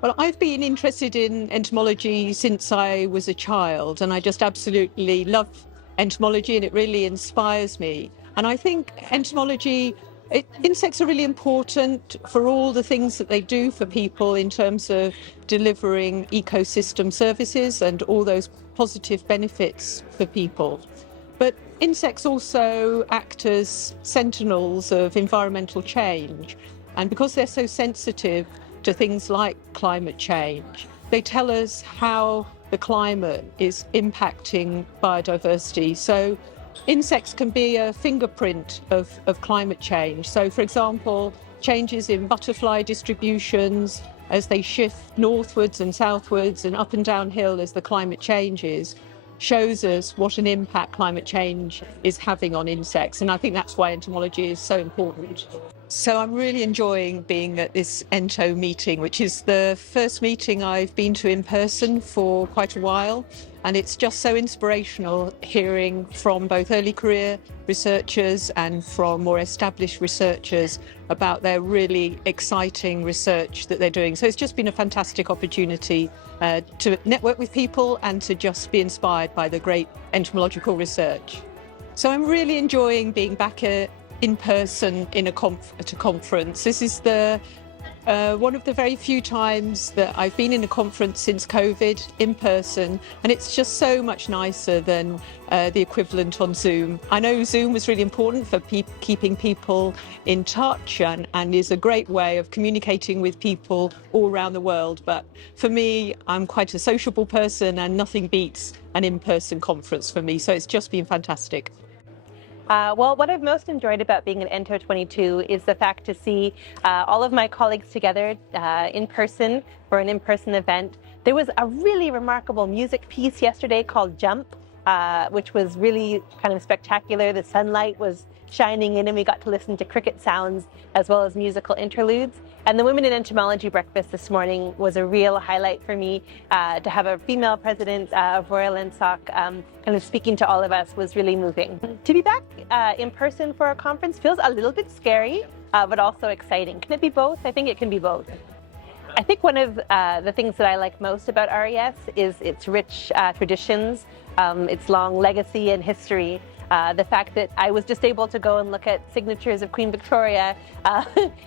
Well, I've been interested in entomology since I was a child, and I just absolutely love entomology, and it really inspires me. And I think insects are really important for all the things that they do for people in terms of delivering ecosystem services and all those positive benefits for people. But insects also act as sentinels of environmental change. And because they're so sensitive to things like climate change, they tell us how the climate is impacting biodiversity. So insects can be a fingerprint of climate change. So, for example, changes in butterfly distributions as they shift northwards and southwards and up and downhill as the climate changes shows us what an impact climate change is having on insects. And I think that's why entomology is so important. So I'm really enjoying being at this Ento meeting, which is the first meeting I've been to in person for quite a while. And it's just so inspirational hearing from both early career researchers and from more established researchers about their really exciting research that they're doing. So it's just been a fantastic opportunity to network with people and to just be inspired by the great entomological research. So I'm really enjoying being back in person at a conference. This is one of the very few times that I've been in a conference since COVID in person, and it's just so much nicer than the equivalent on Zoom. I know Zoom was really important for keeping people in touch and is a great way of communicating with people all around the world, but for me, I'm quite a sociable person and nothing beats an in-person conference for me, so it's just been fantastic. Well, what I've most enjoyed about being at Ento 22 is the fact to see all of my colleagues together in person for an in-person event. There was a really remarkable music piece yesterday called Jump, which was really kind of spectacular. The sunlight was shining in and we got to listen to cricket sounds as well as musical interludes. And the Women in Entomology breakfast this morning was a real highlight for me. To have a female president of Royal NSOC kind of speaking to all of us was really moving. To be back in person for a conference feels a little bit scary, but also exciting. Can it be both? I think it can be both. I think one of the things that I like most about RES is its rich traditions, its long legacy and history. The fact that I was just able to go and look at signatures of Queen Victoria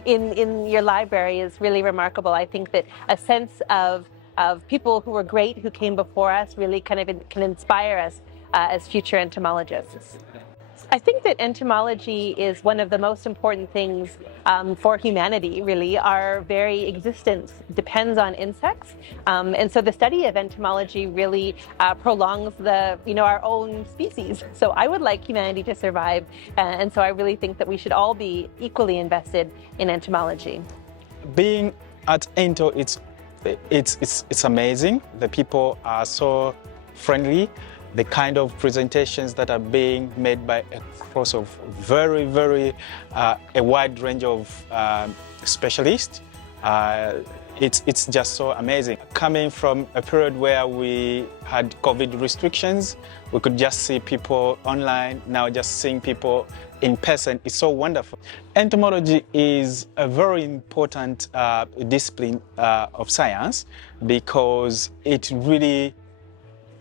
in your library is really remarkable. I think that a sense of people who were great, who came before us, really kind of can inspire us as future entomologists. I think that entomology is one of the most important things for humanity, really. Our very existence depends on insects. And so the study of entomology really prolongs our own species. So I would like humanity to survive. And so I really think that we should all be equally invested in entomology. Being at Ento, it's amazing. The people are so friendly. The kind of presentations that are being made by across of very, very a wide range of specialists. It's just so amazing. Coming from a period where we had COVID restrictions, we could just see people online. Now just seeing people in person is so wonderful. Entomology is a very important discipline of science because it really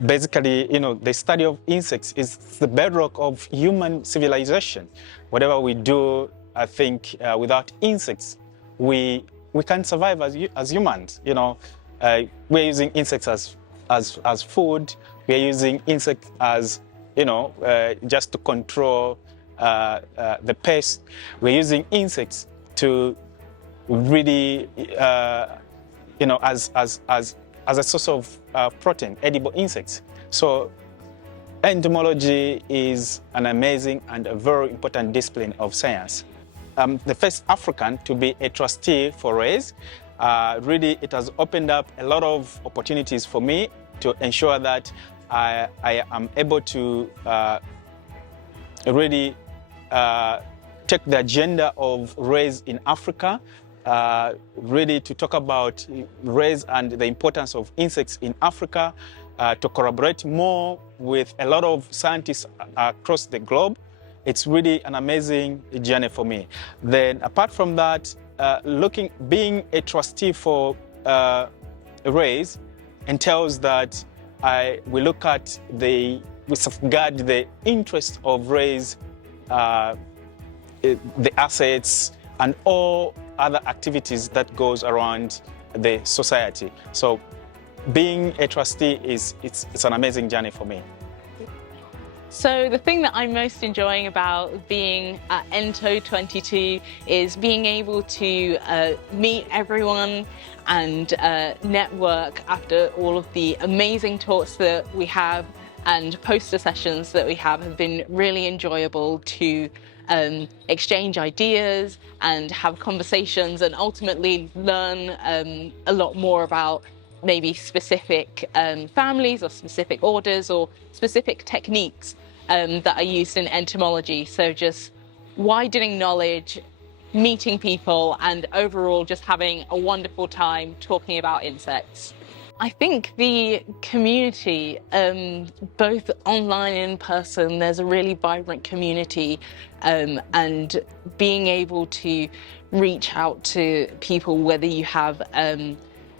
basically, the study of insects is the bedrock of human civilization. Whatever we do, I think, without insects, we can't survive as humans. We're using insects as food. We're using insects as, just to control the pest. We're using insects to really, as a source of protein, edible insects. So entomology is an amazing and a very important discipline of science. The first African to be a trustee for RES. Really, it has opened up a lot of opportunities for me to ensure that I am able to really take the agenda of RES in Africa, really to talk about RES and the importance of insects in Africa, to collaborate more with a lot of scientists across the globe. It's really an amazing journey for me. Then apart from that, being a trustee for rays entails that we safeguard the interest of rays, the assets, and all other activities that goes around the society. So being a trustee it's an amazing journey for me. So the thing that I'm most enjoying about being at Ento 22 is being able to meet everyone and network after all of the amazing talks that we have and poster sessions that we have been really enjoyable to exchange ideas and have conversations and ultimately learn a lot more about maybe specific families or specific orders or specific techniques that are used in entomology. So just widening knowledge, meeting people, and overall just having a wonderful time talking about insects. I think the community, both online and in person, there's a really vibrant community, and being able to reach out to people, whether you have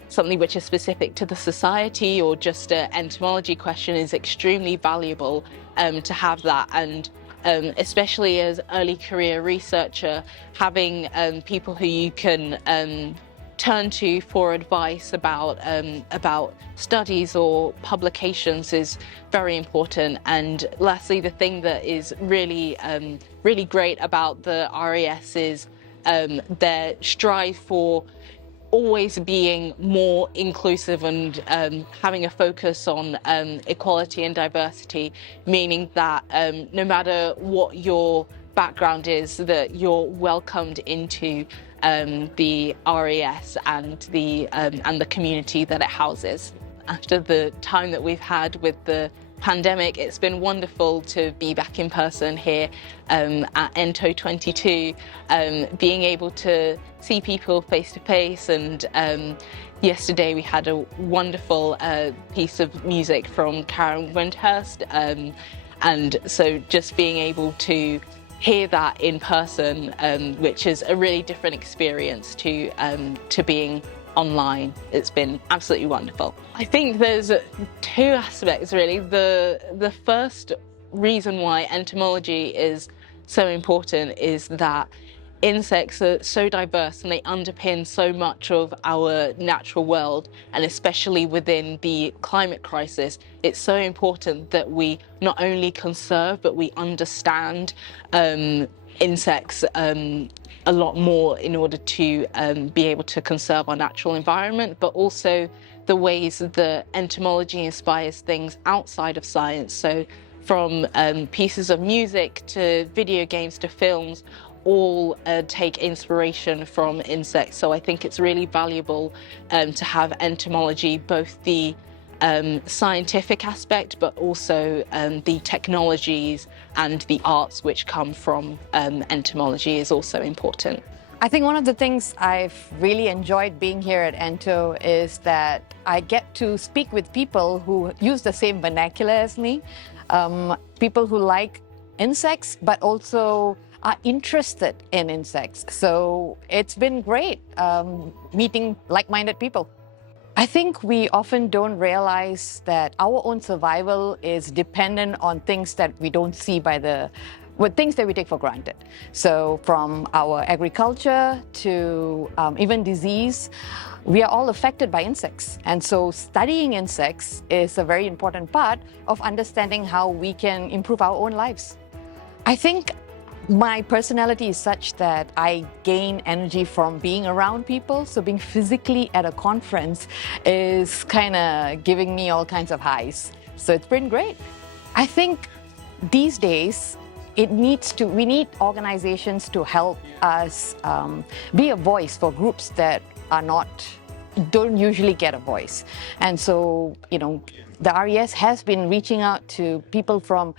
something which is specific to the society or just an entomology question, is extremely valuable to have that. And especially as early career researcher, having people who you can turn to for advice about studies or publications is very important. And lastly, the thing that is really really great about the RES is their strive for always being more inclusive and having a focus on equality and diversity, meaning that no matter what your background is, that you're welcomed into the RES and the community that it houses. After the time that we've had with the pandemic, it's been wonderful to be back in person here at Ento 22, being able to see people face to face. And yesterday we had a wonderful piece of music from Karen Windhurst, and so just being able to hear that in person, which is a really different experience to being online. It's been absolutely wonderful. I think there's two aspects really. The first reason why entomology is so important is that insects are so diverse and they underpin so much of our natural world, and especially within the climate crisis, it's so important that we not only conserve but we understand insects a lot more in order to be able to conserve our natural environment, but also the ways that entomology inspires things outside of science. So from pieces of music to video games to films, all take inspiration from insects. So I think it's really valuable to have entomology, both the scientific aspect, but also the technologies and the arts which come from entomology is also important. I think one of the things I've really enjoyed being here at Ento is that I get to speak with people who use the same vernacular as me, people who like insects, but also are interested in insects. So it's been great meeting like-minded people. I think we often don't realize that our own survival is dependent on things that we don't see with things that we take for granted. So from our agriculture to even disease, we are all affected by insects. And so studying insects is a very important part of understanding how we can improve our own lives. I think my personality is such that I gain energy from being around people. So being physically at a conference is kind of giving me all kinds of highs. So it's been great. I think these days, we need organizations to help us be a voice for groups that don't usually get a voice. And so, the RES has been reaching out to people from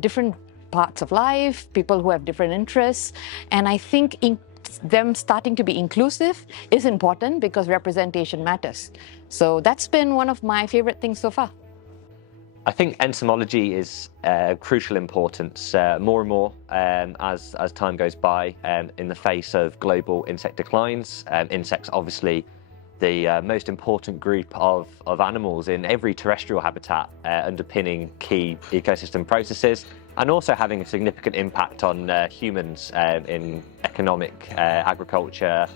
different parts of life, people who have different interests. And I think them starting to be inclusive is important because representation matters. So that's been one of my favorite things so far. I think entomology is crucial importance more and more as time goes by in the face of global insect declines. Insects obviously the most important group of animals in every terrestrial habitat, underpinning key ecosystem processes, and also having a significant impact on humans in economic, agriculture,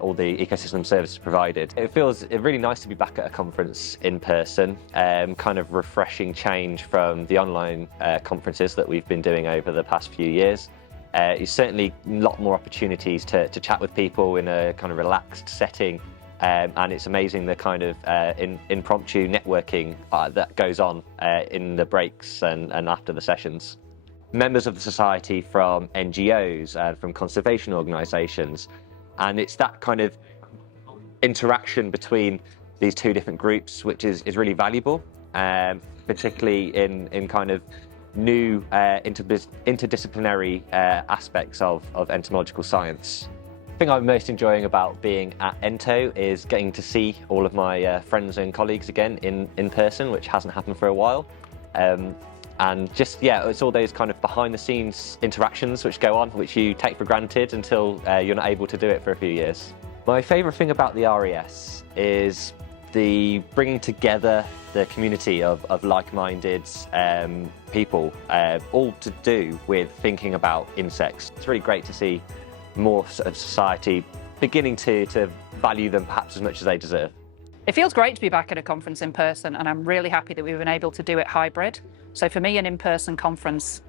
all the ecosystem services provided. It feels really nice to be back at a conference in person, kind of refreshing change from the online conferences that we've been doing over the past few years. There's certainly a lot more opportunities to chat with people in a kind of relaxed setting, and it's amazing the kind of impromptu networking that goes on in the breaks and after the sessions. Members of the Society from NGOs and from conservation organisations, and it's that kind of interaction between these two different groups which is really valuable, particularly in kind of new interdisciplinary aspects of entomological science. The thing I'm most enjoying about being at Ento is getting to see all of my friends and colleagues again in person, which hasn't happened for a while. And just, yeah, it's all those kind of behind the scenes interactions which go on, which you take for granted until you're not able to do it for a few years. My favourite thing about the RES is the bringing together the community of like-minded people, all to do with thinking about insects. It's really great to see more of society beginning to value them perhaps as much as they deserve. It feels great to be back at a conference in person, and I'm really happy that we've been able to do it hybrid. So for me, an in-person conference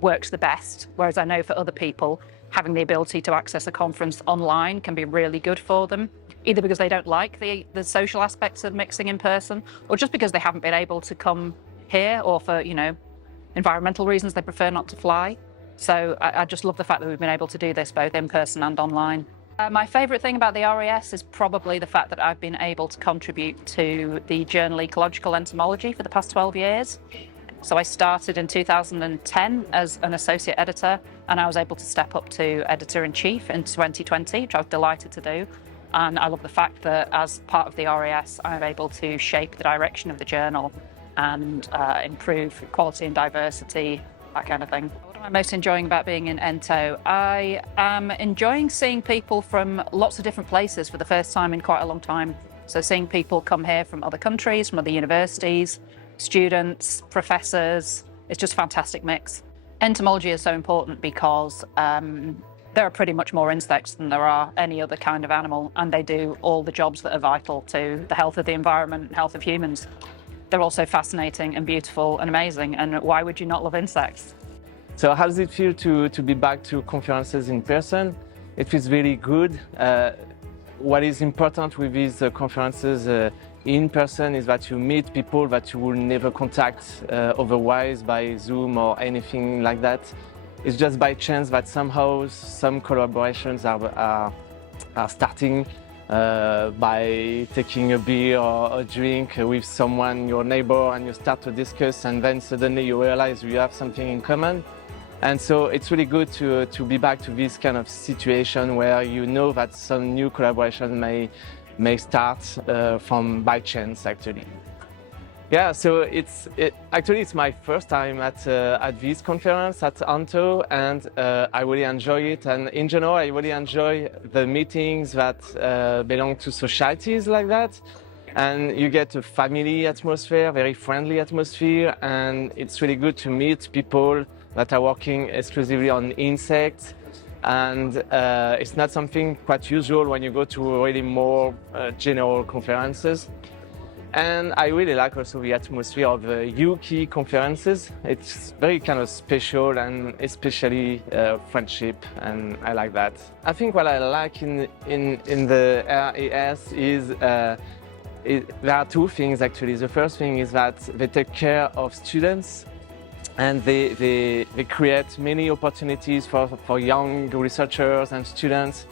works the best, whereas I know for other people, having the ability to access a conference online can be really good for them, either because they don't like the social aspects of mixing in person, or just because they haven't been able to come here, or for, you know, environmental reasons they prefer not to fly. So I just love the fact that we've been able to do this both in person and online. My favourite thing about the RES is probably the fact that I've been able to contribute to the journal Ecological Entomology for the past 12 years. So I started in 2010 as an associate editor, and I was able to step up to editor-in-chief in 2020, which I was delighted to do. And I love the fact that as part of the RES, I'm able to shape the direction of the journal and improve quality and diversity, that kind of thing. What am I most enjoying about being in Ento? I am enjoying seeing people from lots of different places for the first time in quite a long time. So seeing people come here from other countries, from other universities, students, professors, it's just a fantastic mix. Entomology is so important because there are pretty much more insects than there are any other kind of animal, and they do all the jobs that are vital to the health of the environment and health of humans. They're also fascinating and beautiful and amazing, and why would you not love insects? So how does it feel to be back to conferences in person? It feels really good. What is important with these conferences in person is that you meet people that you will never contact otherwise by Zoom or anything like that. It's just by chance that somehow some collaborations are starting by taking a beer or a drink with someone, your neighbor, and you start to discuss, and then suddenly you realize you have something in common. And so it's really good to be back to this kind of situation where you know that some new collaboration may start from by chance, actually. Yeah, so actually it's my first time at this conference at Ento, and I really enjoy it. And in general, I really enjoy the meetings that belong to societies like that. And you get a family atmosphere, very friendly atmosphere, and it's really good to meet people that are working exclusively on insects. And it's not something quite usual when you go to really more general conferences. And I really like also the atmosphere of UK conferences. It's very kind of special, and especially friendship, and I like that. I think what I like in the RES is there are two things actually. The first thing is that they take care of students, and they create many opportunities for young researchers and students.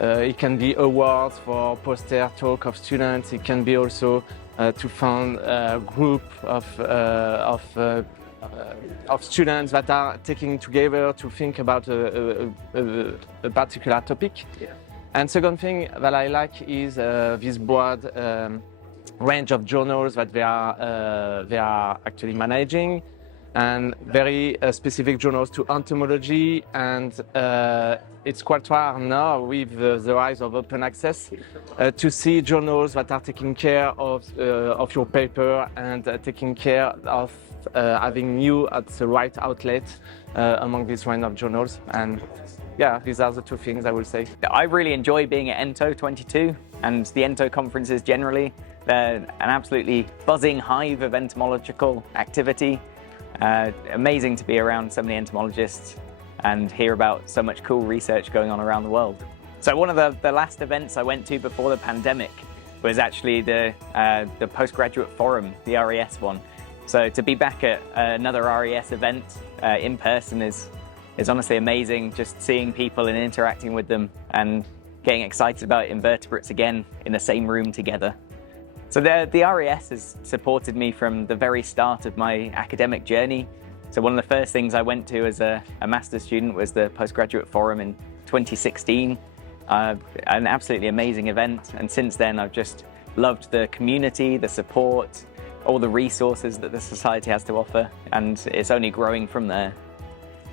It can be awards for poster talk of students. It can be also to fund a group of students that are taking together to think about a particular topic. Yeah. And second thing that I like is this broad range of journals that they are actually managing. and very specific journals to entomology, and it's quite rare now with the rise of open access to see journals that are taking care of your paper and taking care of having you at the right outlet among these range of journals. And yeah, these are the two things I will say. I really enjoy being at Ento 22 and the Ento conferences generally. They're an absolutely buzzing hive of entomological activity. Amazing to be around so many entomologists and hear about so much cool research going on around the world. So one of the last events I went to before the pandemic was actually the postgraduate forum, the RES one. So to be back at another RES event in person is honestly amazing, just seeing people and interacting with them and getting excited about invertebrates again in the same room together. So the RES has supported me from the very start of my academic journey. So one of the first things I went to as a master's student was the postgraduate forum in 2016. An absolutely amazing event, and since then I've just loved the community, the support, all the resources that the Society has to offer, and it's only growing from there.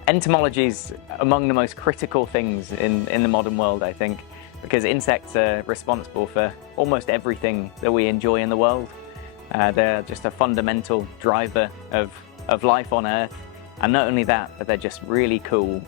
Entomology is among the most critical things in the modern world, I think, because insects are responsible for almost everything that we enjoy in the world. They're just a fundamental driver of life on Earth, and not only that, but they're just really cool.